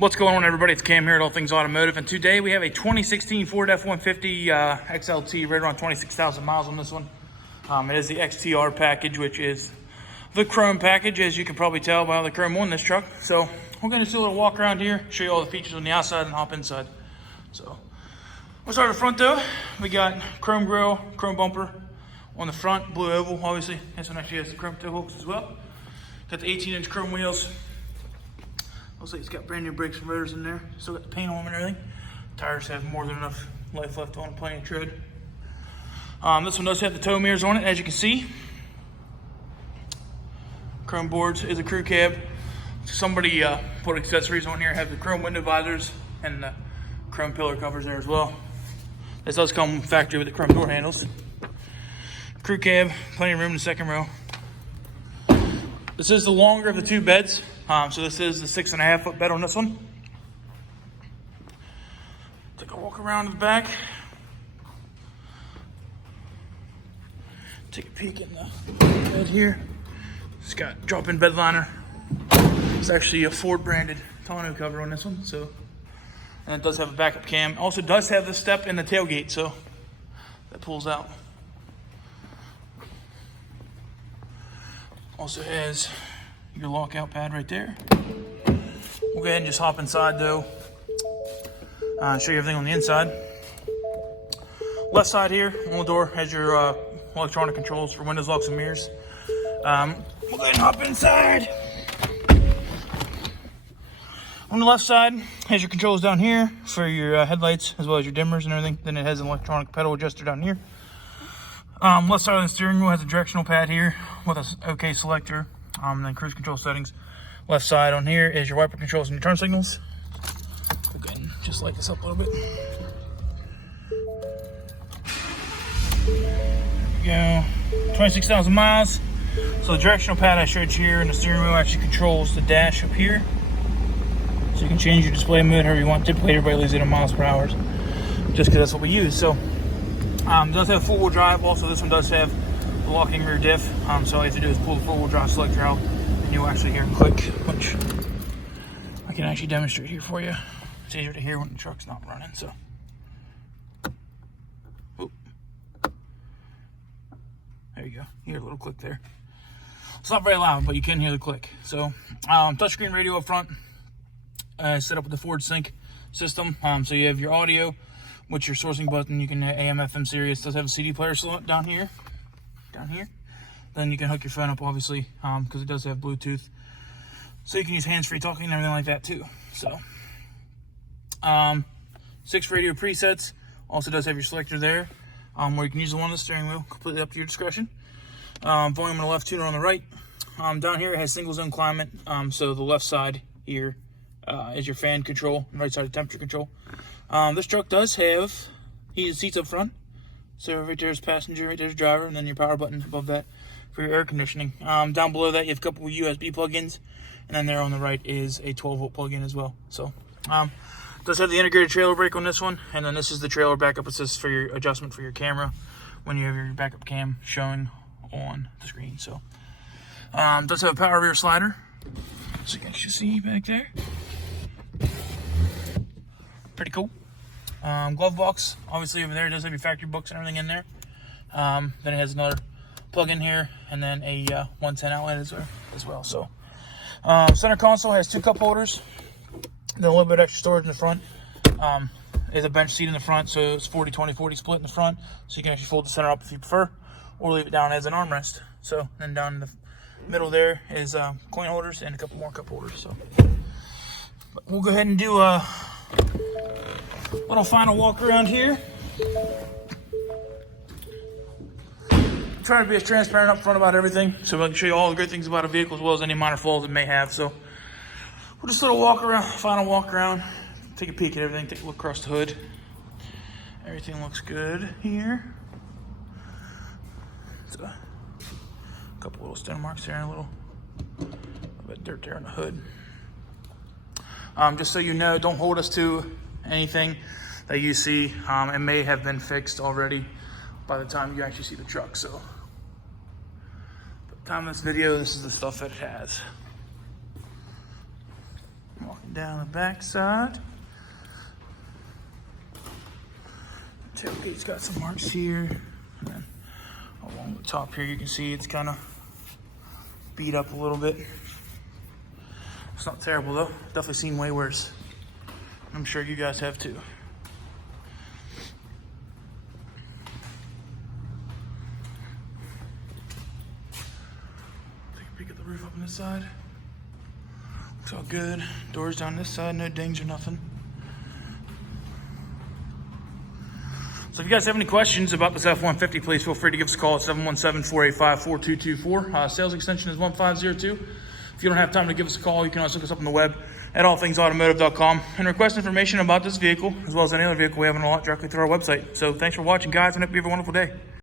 What's going on, everybody? It's Cam here at All Things Automotive, and today we have a 2016 Ford F-150 XLT, right around 26,000 miles on this one. It is the XTR package, which is the chrome package, as you can probably tell by the chrome on this truck. So we're going to do a little walk around here, show you all the features on the outside, and hop inside. So we'll start at the front though. We got chrome grille, chrome bumper on the front, blue oval, obviously. This one actually has the chrome toe hooks as well. Got the 18-inch chrome wheels. Looks like it's got brand new brakes and rotors in there. Still got the paint on them and everything. Tires have more than enough life left on them, plenty of tread. This one does have the tow mirrors on it, as you can see. Chrome boards is a crew cab. Somebody put accessories on here, have the chrome window visors and the chrome pillar covers there as well. This does come factory with the chrome door handles. Crew cab, plenty of room in the second row. This is the longer of the two beds. So this is the 6.5 foot bed on this one. Take a walk around to the back. Take a peek in the bed here. It's got drop-in bed liner. It's actually a Ford branded tonneau cover on this one. And it does have a backup cam. Also does have the step in the tailgate, so that pulls out. Also has your lockout pad right there. We'll go ahead and just hop inside though. Show you everything on the inside. Left side here on the door has your electronic controls for windows, locks, and mirrors. We'll go ahead and hop inside. On the left side has your controls down here for your headlights as well as your dimmers and everything. Then it has an electronic pedal adjuster down here. Left side of the steering wheel has a directional pad here with a OK selector. And then cruise control settings. Left side on here is your wiper controls and your turn signals. Again, just light this up a little bit. There we go. 26,000 miles. So the directional pad I showed you here and the steering wheel actually controls the dash up here. So you can change your display mode however you want. Typically everybody leaves it in miles per hour just because that's what we use. So it does have four-wheel drive. Also, this one does have the locking rear diff. So all you have to do is pull the four-wheel drive selector out and you'll actually hear it click, which I can actually demonstrate here for you. It's easier to hear when the truck's not running. So oop. There you go. You hear a little click there. It's not very loud, but you can hear the click. So touchscreen radio up front, set up with the Ford Sync system. So you have your audio, which your sourcing button. You can AM, FM, Sirius. It does have a CD player slot down here. Then you can hook your phone up, obviously, because it does have Bluetooth. So you can use hands-free talking and everything like that too. So 6 radio presets. Also does have your selector there, where you can use the one on the steering wheel, completely up to your discretion. Volume on the left, tuner on the right. Down here it has single zone climate. So the left side here is your fan control, and right side is temperature control. This truck does have heated seats up front. So right there's passenger, right there's driver, and then your power buttons above that for your air conditioning. Down below that you have a couple of USB plug-ins, and then there on the right is a 12-volt plug-in as well. So does have the integrated trailer brake on this one, and then this is the trailer backup assist for your adjustment for your camera when you have your backup cam showing on the screen. So does have a power rear slider, so you guys should see back there. Pretty cool. Glove box, obviously over there it does have your factory books and everything in there. Then it has another plug-in here, and then a 110 outlet as well. So center console has 2 cup holders, then a little bit extra storage in the front. There's a bench seat in the front, so it's 40-20-40 split in the front, so you can actually fold the center up if you prefer, or leave it down as an armrest. So then down in the middle there is coin holders and a couple more cup holders. So but we'll go ahead and do a little final walk around here. I'm trying to be as transparent up front about everything, so I can show you all the great things about a vehicle as well as any minor flaws it may have. So we'll just sort of walk around, final walk around, take a peek at everything, take a look across the hood. Everything looks good here. So, a couple little stone marks there, and a little bit of dirt there on the hood. Just so you know, don't hold us to anything that you see. It may have been fixed already by the time you actually see the truck. So by the time of this video, this is the stuff that it has. Walking Down the back side. Tailgate's got some marks here. And then along the top here, you can see it's kind of beat up a little bit. It's not terrible though. Definitely seen way worse. I'm sure you guys have too. Take a peek at the roof up on this side. Looks all good. Doors down this side, no dings or nothing. So if you guys have any questions about this F-150, please feel free to give us a call at 717-485-4224. Sales extension is 1502. If you don't have time to give us a call, you can always look us up on the web at allthingsautomotive.com and request information about this vehicle, as well as any other vehicle we have on the lot directly through our website. So thanks for watching, guys, and hope you have a wonderful day.